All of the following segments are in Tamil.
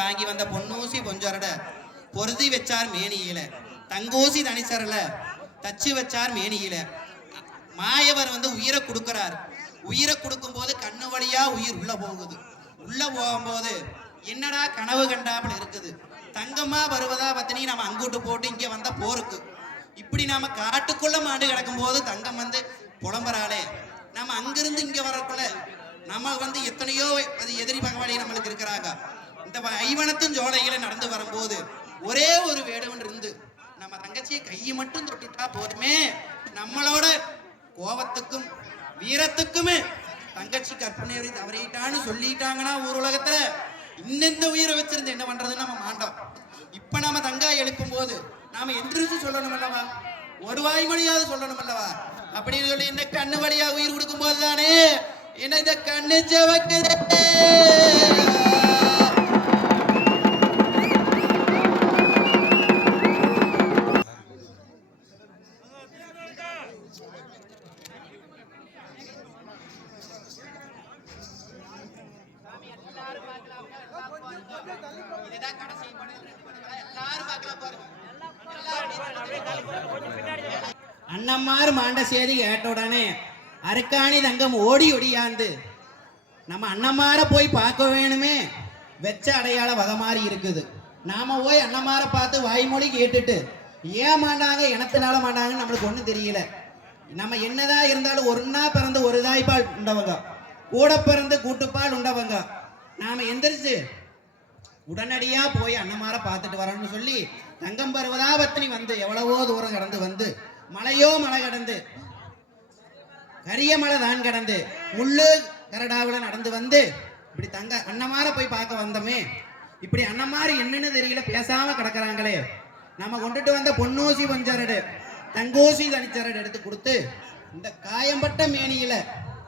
வாங்கி வந்த பொன்னூசி பொஞ்சரட பொருதி வச்சார் மேனியில. தங்கூசி தனிச்சரல தச்சு வச்சார் மேனியில. மாயவர் வந்து உயிரை கொடுக்கிறார். உயிரை கொடுக்கும் போது கண்ணு வழியா உயிர் உள்ள போகுது. உள்ள போகும்போது என்னடா கனவு கண்டாமல் இருக்குது? தங்கமா வருவதா பத்தினி நம்ம அங்கூட்டு போட்டு இங்க வந்த போருக்கு. இப்படி நாம காட்டுக்குள்ள மாண்டு கிடக்கும் போது தங்கம் வந்து புலம்புறாளே. நம்ம அங்கிருந்து இங்க வரக்குள்ள நம்ம வந்து எத்தனையோ அது எதிரி பகவானி நம்மளுக்கு இருக்கிறாங்க. இந்த ஐவனத்தின் ஜோலையில நடந்து வரும்போது ஒரே ஒரு வேடவன் இருந்து நம்ம தங்கச்சியை கையை மட்டும் தொட்டுட்டா போதுமே. நம்மளோட கோபத்துக்கும் வீரத்துக்குமே தங்கச்சி கற்பனை தவறிட்டான்னு சொல்லிட்டாங்கன்னா ஊர் உலகத்துல இன்னெந்த இந்த உயிரை வச்சிருந்து என்ன பண்றதுன்னு நம்ம மாண்டோம். இப்ப நாம தங்கா எழுப்பும் போது நாம எந்திரிச்சு சொல்லணும் அல்லவா? ஒரு வாய்மொழியாவது சொல்லணும் அல்லவா? அப்படின்னு சொல்லி இந்த கண்ணு வழியா உயிர் கொடுக்கும் போது தானே என்ன கண்ணு செவக்குதே. அண்ணம்மாறு மாண்ட செய்தி கேட்ட உடனே அருக்காணி தங்கம் ஓடி ஒடியாந்து நம்ம அண்ணம்மார போய் பார்க்க வேணுமே. வெச்ச அடையாள வகை மாதிரி இருக்குது. நாம போய் அன்னமார பார்த்து வாய்மொழி கேட்டுட்டு ஏன் மாட்டாங்க இனத்தினால மாட்டாங்கன்னு நம்மளுக்கு ஒன்றும் தெரியல. நம்ம என்னதான் இருந்தாலும் ஒன்னா பிறந்து ஒரு தாய்ப்பால் உண்டவங்க. கூட பிறந்து கூட்டுப்பால் உண்டவங்க. நாம எந்திரிச்சு உடனடியா போய் அண்ணமார பார்த்துட்டு வரணும்னு சொல்லி தங்கம் பருவதாபத்தினி வந்து எவ்வளவோ தூரம் கடந்து வந்து மலையோ மலை கடந்து கரிய மலை தான் கடந்து முள்ளு கரடாவில் நடந்து வந்து இப்படி தங்க அண்ணமார போய் பார்க்க வந்தோமே. இப்படி அண்ணமாரி என்னன்னு தெரியல பேசாம கிடக்குறாங்களே. நம்ம கொண்டுட்டு வந்த பொன்னூசி பஞ்சரடு தங்கோசி தனிச்சரடு எடுத்து கொடுத்து இந்த காயம்பட்ட மேனியில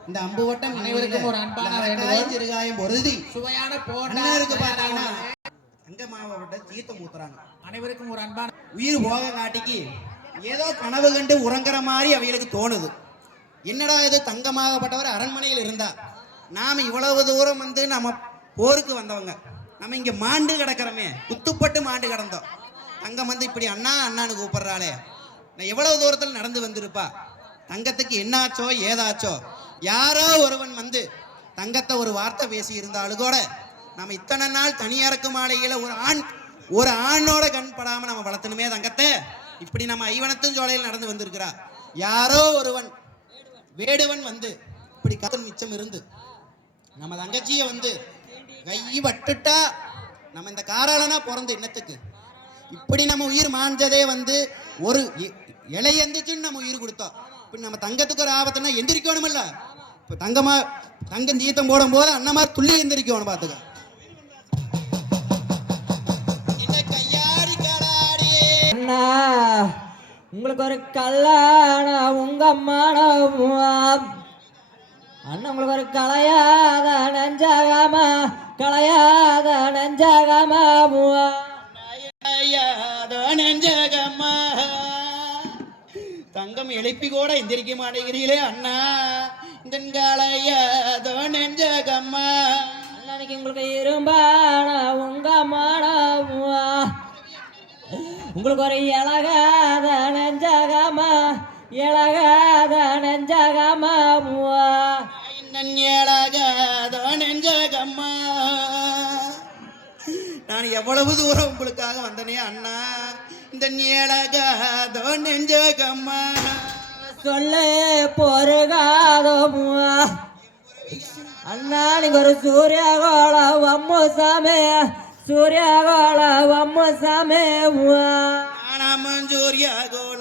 இந்த அம்பு வட்டம் அனைவருக்கும் ஒரு அன்பான. சிறுகாயம் பொருதி சுவையான போட்டா அண்ணருக்கு பார்த்தாங்கன்னா அங்க மாவட்ட தீர்த்தம் ஊத்துறாங்க. அனைவருக்கும் ஒரு அன்பான உயிர் போக காட்டிக்கு ஏதோ கனவு கண்டு உறங்குற மாதிரி அவைகளுக்கு தோணுது. என்னடா இது தங்கமாகப்பட்டவர் அரண்மனையில் இருந்தார் நாம் இவ்வளவு தூரம் வந்து நம்ம போருக்கு வந்தவங்க. நம்ம இங்கே மாண்டு கிடக்கிறோமே. குத்துப்பட்டு மாண்டு கிடந்தோம். தங்கம் வந்து இப்படி அண்ணா அண்ணான்னு கூப்பிட்றாளே. நான் எவ்வளவு தூரத்தில் நடந்து வந்திருப்பா? தங்கத்துக்கு என்னாச்சோ ஏதாச்சோ? யாரோ ஒருவன் வந்து தங்கத்தை ஒரு வார்த்தை பேசி இருந்தாலும் கூட நம்ம இத்தனை நாள் தனியாருக்கு மாலையில் ஒரு ஆண் ஒரு ஆணோட கண் நம்ம வளர்த்தணுமே தங்கத்தை. இப்படி நம்ம ஐவனத்தும் சோலையில் நடந்து வந்திருக்கிறா. யாரோ ஒருவன் வேடுவன் வந்து இப்படி கதன் மிச்சம் இருந்து நம்ம தங்கச்சியை வந்து கை வட்டுட்டா நம்ம இந்த காராளனா பிறந்த இன்னத்துக்கு. இப்படி நம்ம உயிர் மாஞ்சதே வந்து ஒரு இ- இலை எந்திரிச்சுன்னு நம்ம உயிர் கொடுத்தோம். இப்படி நம்ம தங்கத்துக்கு ஒரு ஆபத்துனா எந்திரிக்கணுமில்ல. இப்போ தங்கமா தங்கம் தீர்த்தம் போடும் போது துள்ளி எந்திரிக்கணும் பார்த்துக்க. உங்களுக்கு ஒரு கல்யாணம் உங்க மனம் அண்ணா உங்களுக்கு ஒரு கலையாத நெஞ்சகமா கலையாத நெஞ்சகமா. ஐயாதோ நெஞ்சகம்மா தங்கம் எழுப்பி கூட எந்திரிக்க மாட்டேங்கிறீங்களே அண்ணா. இந்த காலையாதோ நெஞ்சகம்மா அண்ணனுக்கு உங்களுக்கு இரும்பான உங்க மனம் உங்களுக்கு ஒரு நெஞ்சகமா இலகாத நெஞ்சகமா இன்னன் ஏழாகாதோ நெஞ்சகம்மா. நான் எவ்வளவு தூரம் உங்களுக்காக வந்தனே அண்ணா. இந்த ஏழாகாதோ நெஞ்சகம்மா. சொல்லு பொறுகாதோமுவா அண்ணா நீங்க ஒரு சூரியகோள வம்மு சாமி. சூரியகோள வம்மு சாமி நானாமஞ்சூரியா கோல